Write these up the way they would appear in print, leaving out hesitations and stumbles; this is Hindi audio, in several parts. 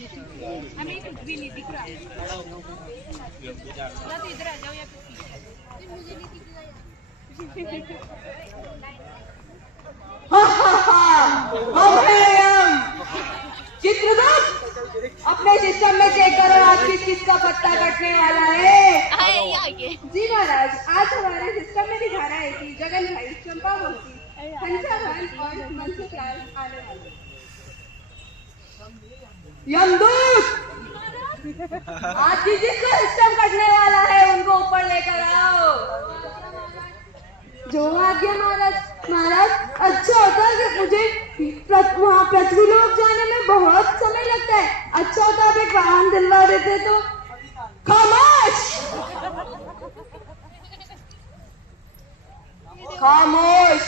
हमें कुछ भी नहीं दिख रहा। तो इधर आ जाओ या मुझे नहीं दिख रहा। चित्रगुप्त, अपने सिस्टम में चेक करो आज किसका पत्ता कटने वाला है। जी महाराज, आज हमारे सिस्टम में दिखा रहा है कि जगन भाई, चंपा मौसी, हंसाभान और मनसुखलाल आने वाले। यमदूत, आज जिसका सिस्टम कटने वाला है उनको ऊपर लेकर आओ। जो आज्ञा महाराज। महाराज, अच्छा होता है कि मुझे वहाँ पृथ्वीलोक जाने में बहुत समय लगता है। अच्छा होता आप एक वाहन दिलवा देते तो। खामोश, खामोश,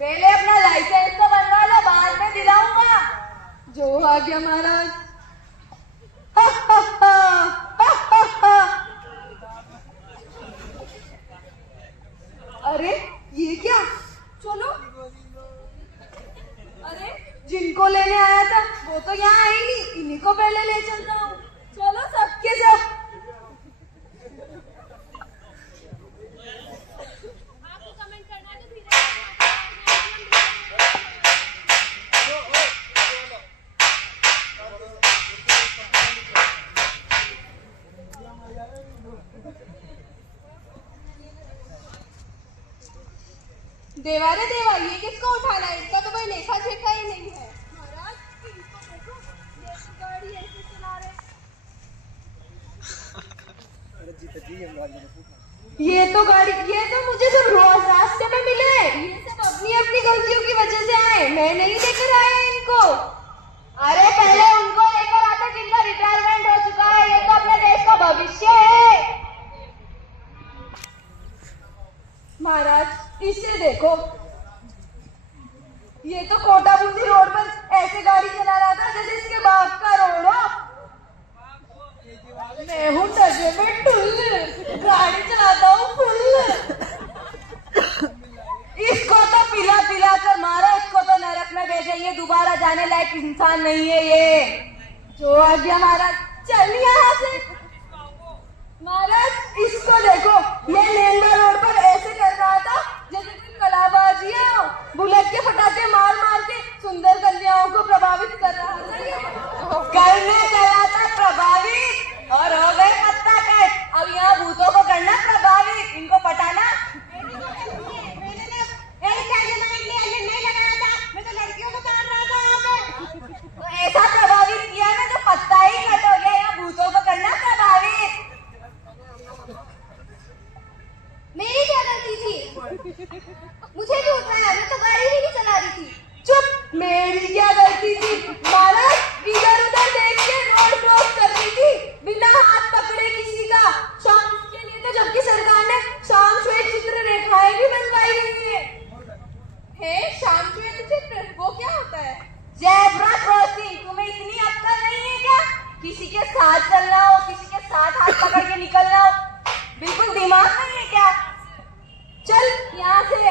पहले अपना लाइसेंस तो बनवा लो, बाद में दिलाऊंगा। जो आज्ञा महाराज। अरे ये क्या? चलो। अरे जिनको लेने आया था वो तो यहाँ आई नहीं, इन्हीं को पहले ले चलता हूँ। चलो सबके सब। देवा रे देवा, ये किसको उठाना है? इसका तो कोई लेखा जोखा ही नहीं है। महाराज, इनको देखो, ये तो गाड़ी ऐसे चला रहे। ये तो मुझे सब रोज रास्ते में मिले। ये सब अपनी अपनी गलतियों की वजह से आए, मैं नहीं लेकर आया इनको। अरे पहले उनको लेकर आते जिनका रिटायरमेंट हो चुका है, ये तो अपने देश का भविष्य है। महाराज, इसे देखो, ये तो कोटा बूंदी रोड पर ऐसे गाड़ी चला रहा था जैसे इसके बाप का रोड हो। मैं हूँ नशे में टुल, गाड़ी चलाता हूँ फुल। इसको तो पिला पिला कर मारो, इसको तो नरक में भेजे, ये दोबारा जाने लायक इंसान नहीं है ये। जो आ गया महाराज, चल यहाँ से। महाराज, इसको देखो, ये लेंदा रोड पर ऐसे कर रहा था जैसे कोई कलाबाजियां हो। बुलेट के फटाके मार मार के सुंदर कन्याओं को प्रभावित कर रहा था ये। करने चला था प्रभावित और हो गए पत्ता कट। अब यहाँ भूतों को करना प्रभावित, इनको पटाना। मैं तो लड़कियों को तार रहा था यहाँ पे। तो ऐसा प्रभावित किया ना जो पत्ता ही कट हो गया। यहाँ भूतों को करना प्रभावित। मेरी क्या गलती थी? मुझे क्यों उठाया? मैं तो गाड़ी ही नहीं चला रही थी। चुप, मेरी क्या गलती थी? महाराज, इधर उधर देख के रोड क्रॉस कर रही थी बिना हाथ पकड़े किसी का। शाम के लिए तो जबकि सरकार ने शाम श्वेत चित्र रेखाएं भी बनवाई हुई है। शाम श्वेत चित्र वो क्या होता है? Zebra crossing. तुम्हें इतनी अक्ल नहीं है क्या? किसी के साथ चलना हो, किसी के साथ हाथ पकड़ के निकलना हो, बिल्कुल दिमाग नहीं है क्या? चल यहाँ से।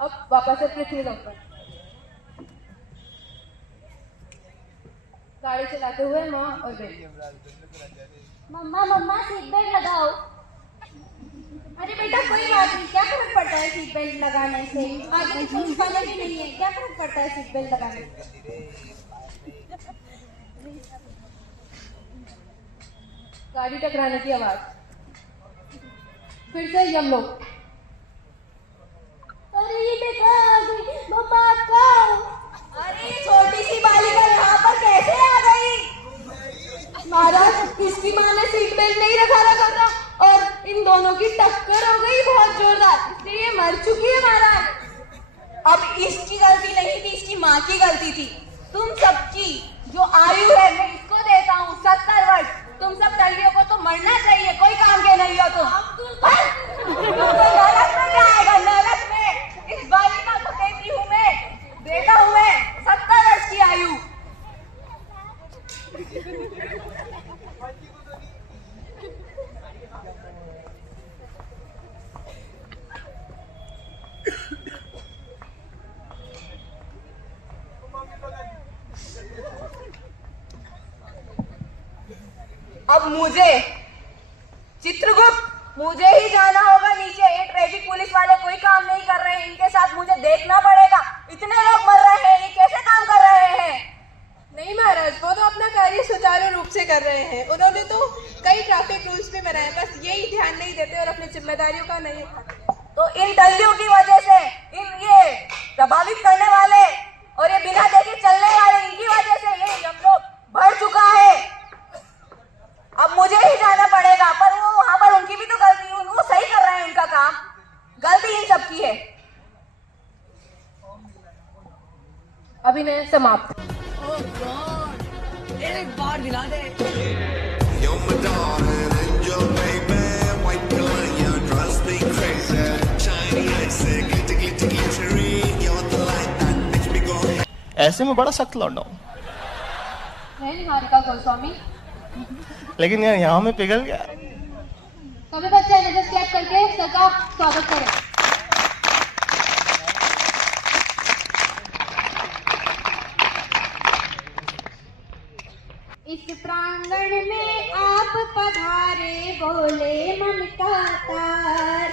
अब वापस से पृथ्वीलोक पर गाड़ी चलाते हुए माँ और बेटी। मम्मा सीट बेल्ट लगाओ। अरे बेटा, कोई बात नहीं, क्या फर्क पड़ता है सीट बेल्ट लगाने से? आगे कुछ खाना भी नहीं है, क्या फर्क पड़ता है सीट बेल्ट लगाने से? गाड़ी टकराने की आवाज, फिर से यमलोक। अरे ये बेटा आ गई, मम्मा आपका। अरे ये छोटी सी बालिका यहाँ पर कैसे आ गई? महाराज, इसकी माँ ने सीट बेल्ट नहीं रखा था और इन दोनों की टक्कर हो गई बहुत जोरदार, इसलिए ये मर चुकी है महाराज। अब इसकी गलती नहीं थी, इसकी माँ की गलती थी। तुम सबकी जो आयु है मैं इसको देता हूँ 70 वर्ष। तुम सब टल्लियों को तो मरना चाहिए, कोई काम के नहीं हो तुम। नरक में जाएगा, नरक में। इस बालिका को देती हूँ मैं, देता हूँ मैं 70 वर्ष की आयु। अब मुझे चित्रगुप्त मुझे ही जाना होगा नीचे। ये ट्रैफिक पुलिस वाले कोई काम नहीं कर रहे हैं, इनके साथ मुझे देखना पड़ेगा। इतने लोग मर रहे हैं, ये कैसे काम कर रहे हैं? नहीं महाराज, वो तो अपना कार्य सुचारू रूप से कर रहे हैं। उन्होंने तो कई ट्रैफिक रूल्स भी बनाए, बस यही ध्यान नहीं देते और अपनी जिम्मेदारियों का नहीं उठाते। तो इन टल्लियों की वजह से, इन ये प्रभावित करने वाले और ये बिना देखे चलने वाले, इनकी वजह से ये हम लोग बढ़ चुका है। अब मुझे ही जाना पड़ेगा, पर वो वहां पर उनकी भी तो गलती, वो सही कर रहे हैं इनका काम, गलती इन सबकी है। अभिनय समाप्त। एक बार दिला दे। You're my darling, angel baby, white piranha, drives me crazy. Shiny eyes, glitter, glitter, glittery. You're the light that makes me go. ऐसे में बड़ा सख्त लौंडा हूँ, मैं निहारिका गोस्वामी। लेकिन यार यहाँ में पिघल गया। सभी बच्चे एनएसएस क्लैप करके सबका स्वागत करें। इस प्रांगण में आप पधारे बोले मन का तार।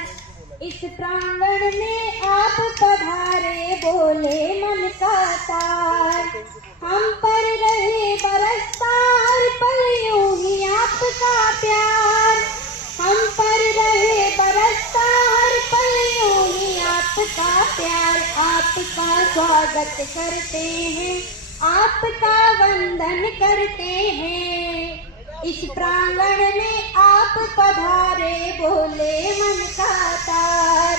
इस प्रांगण में आप पधारे बोले मन का तार। हम पर रहे बरसता हर पल यूं ही आपका प्यार। हम पर रहे बरसता हर पल यूं ही आपका प्यार। आपका स्वागत करते हैं, आपका वंदन करते हैं। इस प्रांगण में आप पधारे बोले मन का तार।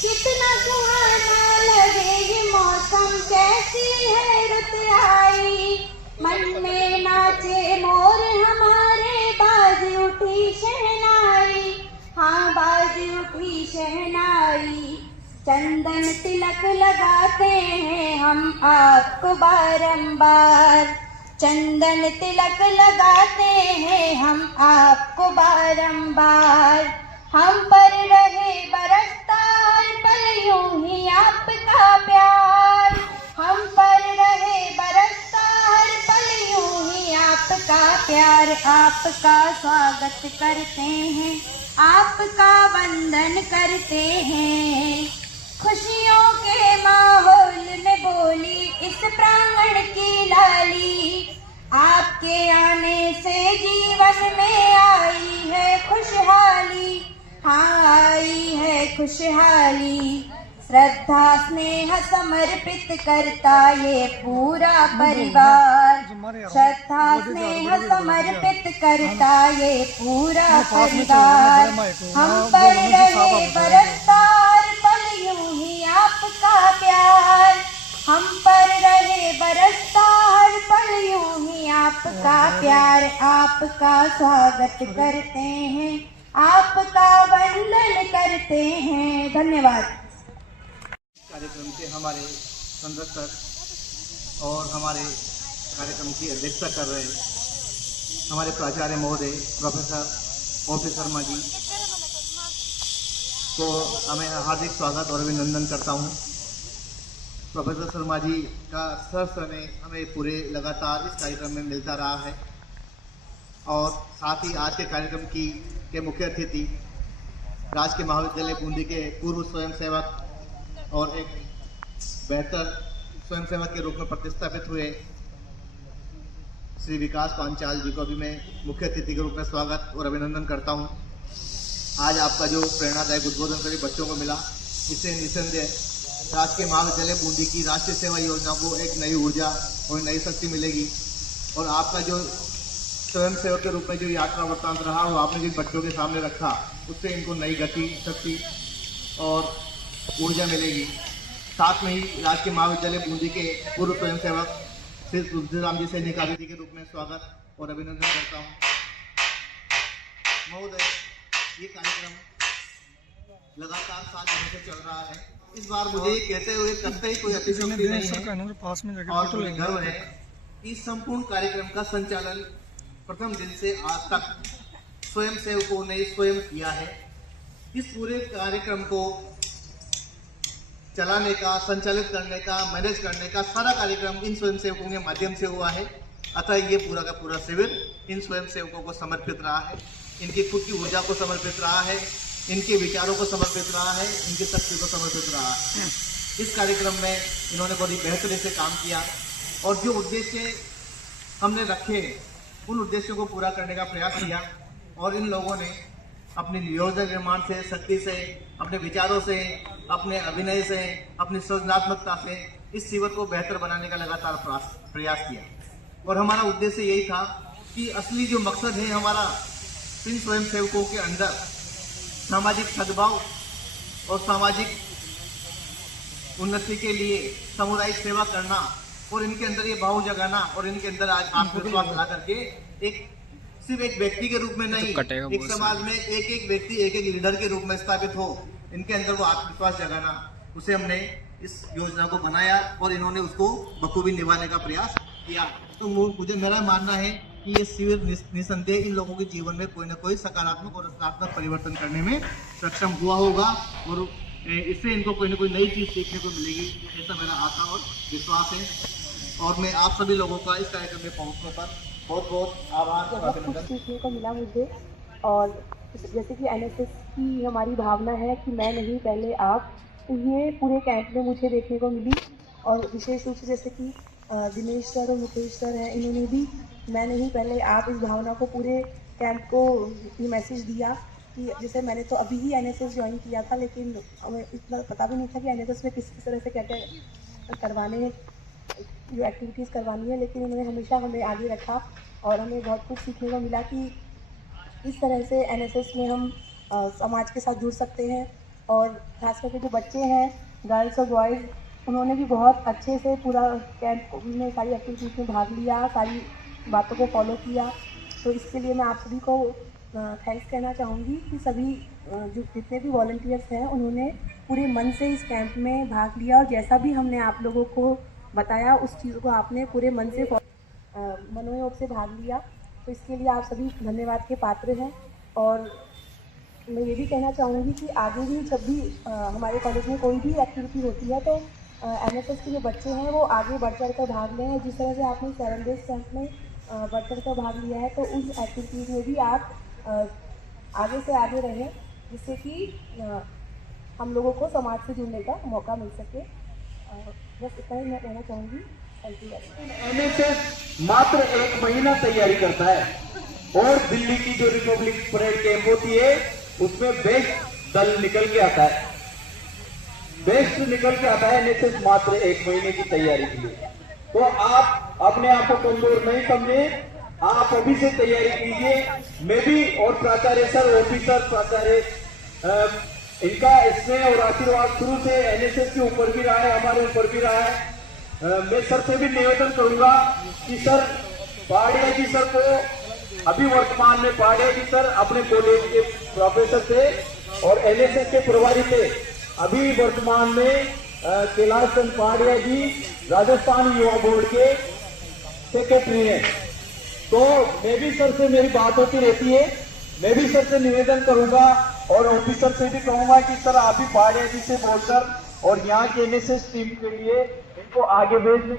कितना सुहाना लगे ये मौसम, कैसी है रुत आई। मन में नाचे मोर हमारे, बाज उठी शहनाई। हाँ बाज उठी शहनाई। चंदन तिलक लगाते हैं हम आपको बारंबार। चंदन तिलक लगाते हैं हम आपको बारंबार। हम पर रहे बरसता हर पल यूं ही आपका प्यार। हम पर रहे बरसता हर पल यूं ही आपका प्यार। आपका स्वागत करते हैं, आपका वंदन करते हैं। खुशियों के माहौल में बोली इस प्रांगण की लाली। आपके आने से जीवन में आई है खुशहाली। हाँ आई है खुशहाली। श्रद्धा स्नेह समर्पित करता ये पूरा परिवार। श्रद्धा स्नेह समर्पित करता ये पूरा परिवार। हम पर रहे बरसता हर पल यूं ही आपका प्यार। हम पर रहे बरसता हर पल यूं ही आपका प्यार। आपका स्वागत करते हैं, आपका वंदन करते हैं। धन्यवाद। कार्यक्रम के हमारे संरक्षक और हमारे कार्यक्रम की अध्यक्षता कर रहे हैं हमारे प्राचार्य महोदय प्रोफेसर ओपी शर्मा जी को हमें हार्दिक स्वागत और अभिनंदन करता हूं। प्रोफेसर शर्मा जी का सहस्त्र हमें पूरे लगातार इस कार्यक्रम में मिलता रहा है और साथ ही आज के कार्यक्रम के मुख्य अतिथि राजकीय महाविद्यालय बूंदी के पूर्व स्वयंसेवक और एक बेहतर स्वयंसेवक के रूप में प्रतिष्ठापित हुए श्री विकास पांचाल जी को भी मैं मुख्य अतिथि के रूप में स्वागत और अभिनंदन करता हूं। आज आपका जो प्रेरणादायक उद्बोधन सभी बच्चों को मिला, इससे निस्संदेह राजकीय महाविद्यालय बूंदी की राष्ट्रीय सेवा योजना को एक नई ऊर्जा और नई शक्ति मिलेगी। और आपका जो स्वयंसेवक के रूप में जो यात्रा वृत्तांत रहा वो आपने जिन बच्चों के सामने रखा, उससे इनको नई गति, शक्ति और ऊर्जा मिलेगी। साथ में ही राजकीय महाविद्यालय बूंदी के पूर्व स्वयंसेवक श्री तुलसीराम जी सैनिक अतिथि के रूप में स्वागत और अभिनंदन करता हूँ। महोदय, ये कार्यक्रम लगातार 7 दिन से चल रहा है। इस बार मुझे ये कहते हुए कतई कोई अतिशयोक्ति नहीं है और मुझे गर्व है इस संपूर्ण कार्यक्रम का संचालन प्रथम दिन से आज तक स्वयंसेवकों ने स्वयं किया है। इस पूरे कार्यक्रम को चलाने का, संचालित करने का, मैनेज करने का सारा कार्यक्रम इन स्वयंसेवकों के माध्यम से हुआ है। अतः ये पूरा का पूरा शिविर इन स्वयंसेवकों को समर्पित रहा है, इनकी खुद की ऊर्जा को समर्पित रहा है, इनके विचारों को समर्पित रहा है, इनकी शक्ति को समर्पित रहा है। इस कार्यक्रम में इन्होंने बड़ी बेहतरी से काम किया और जो उद्देश्य हमने रखे उन उद्देश्यों को पूरा करने का प्रयास किया और इन लोगों ने अपनी योजना निर्माण से, शक्ति से, अपने विचारों से, अपने अभिनय से, अपनी सृजनात्मकता से इस शिविर को बेहतर बनाने का लगातार प्रयास किया। और हमारा उद्देश्य यही था कि असली जो मकसद है हमारा इन स्वयंसेवकों के अंदर सामाजिक सद्भाव और सामाजिक उन्नति के लिए सामुदायिक सेवा करना और इनके अंदर ये भाव जगाना और इनके अंदर आज आत्मविश्वास ला करके एक सिर्फ एक व्यक्ति के रूप में नहीं, एक समाज में एक व्यक्ति एक लीडर के रूप में स्थापित हो, इनके अंदर वो आत्मविश्वास जगाना, उसे हमने इस योजना को बनाया और इन्होंने उसको बखूबी निभाने का प्रयास किया। तो मुझे मेरा मानना है कि ये शिविर निसंदेह इन लोगों के जीवन में कोई ना कोई सकारात्मक और रचनात्मक परिवर्तन करने में सक्षम हुआ होगा और इससे इनको कोई ना कोई नई चीज सीखने को मिलेगी, ऐसा मेरा आशा और विश्वास है। और मैं आप सभी लोगों का इस कार्यक्रम में पहुंचने पर बहुत बहुत आभार और बहुत कुछ सीखने को मिला मुझे। और जैसे कि एनएसएस की हमारी भावना है कि मैं नहीं पहले आप, तो ये पूरे कैंप में मुझे देखने को मिली। और विशेष रूप से जैसे कि दिनेश सर और मुकेश सर हैं, इन्होंने भी मैं नहीं पहले आप इस भावना को पूरे कैंप को ये मैसेज दिया कि जैसे मैंने तो अभी ही एनएसएस ज्वाइन किया था, लेकिन हमें इतना पता भी नहीं था कि एनएसएस में किस तरह से क्या क्या करवाने, जो एक्टिविटीज़ करवानी है, लेकिन उन्होंने हमेशा हमें आगे रखा और हमें बहुत कुछ सीखने को मिला कि इस तरह से एनएसएस में हम समाज के साथ जुड़ सकते हैं। और खास करके जो बच्चे हैं, गर्ल्स और बॉयज़, उन्होंने भी बहुत अच्छे से पूरा कैंप में सारी एक्टिविटीज़ में भाग लिया, सारी बातों को फॉलो किया। तो इसके लिए मैं आप सभी को थैंक्स कहना चाहूँगी कि सभी जो जितने भी वॉलंटियर्स हैं उन्होंने पूरे मन से इस कैंप में भाग लिया और जैसा भी हमने आप लोगों को बताया उस चीज़ को आपने पूरे मन से मनोयोग से भाग लिया। तो इसके लिए आप सभी धन्यवाद के पात्र हैं। और मैं ये भी कहना चाहूँगी कि आगे भी जब भी हमारे कॉलेज में कोई भी एक्टिविटी होती है तो एनएसएस के जो बच्चे हैं वो आगे बढ़ चढ़ कर भाग लें। जिस तरह से आपने 7 डेज कैंप में बढ़ चढ़ कर भाग लिया है, तो उस एक्टिविटीज़ में भी आप आगे से आगे रहें, जिससे कि हम लोगों को समाज से जुड़ने का मौका मिल सके। बस इतना ही मैं कहना चाहूँगी। Thank you. एनएसएस मात्र 1 महीना तैयारी करता है और दिल्ली की जो रिपब्लिक परेड कैंप होती है उसमें बेस्ट दल निकल के आता है, बेस्ट निकल के आता है एनएसएस मात्र 1 महीने की तैयारी के लिए। तो आप अपने आप को कमजोर नहीं समझे, आप अभी से तैयारी कीजिए। मैं भी और प्राचार्य सर, ऑफिसर, प्राचार्य, इनका स्नेह और आशीर्वाद शुरू से एनएसएस के ऊपर भी रहा है, हमारे ऊपर भी रहा है। मैं सर से भी निवेदन करूंगा कि सर पहाड़िया जी सर को अभी वर्तमान में पहाड़िया जी सर अपने कॉलेज के प्रोफेसर थे और एनएसएस के प्रभारी थे। अभी वर्तमान में कैलाश चंद पहाड़िया जी राजस्थान युवा बोर्ड के सेक्रेटरी हैं। तो मैं भी सर से, मेरी बात होती रहती है, मैं भी सर से निवेदन करूंगा और ऑफिसर से भी कहूंगा कि सर आप भी पहाड़िया जी से बोलकर और यहाँ के एनएसएस टीम के लिए इनको आगे भेजने